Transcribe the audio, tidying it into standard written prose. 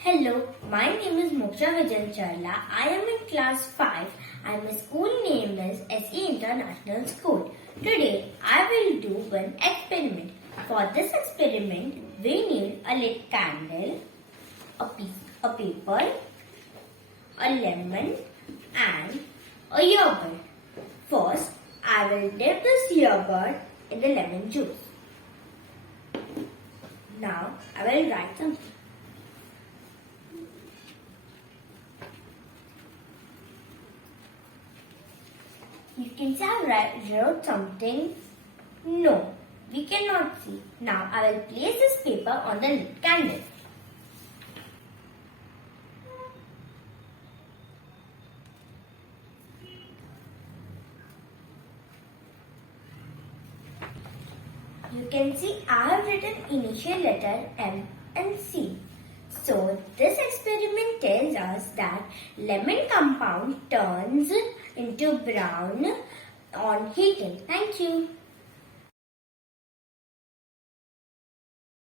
Hello, my name is Moksha Charla. I am in class 5 and my school name is S.E.International School. Today I will do one experiment. For this experiment, we need a lit candle, a paper, a lemon and a yogurt. First, I will dip this yogurt in the lemon juice. Now, I will write something. You can say I wrote something. No, we cannot see. Now I will place this paper on the lit candle. You can see I have written initial letter M and C. So this experiment tells us that lemon compound turns into brown on heating. Thank you.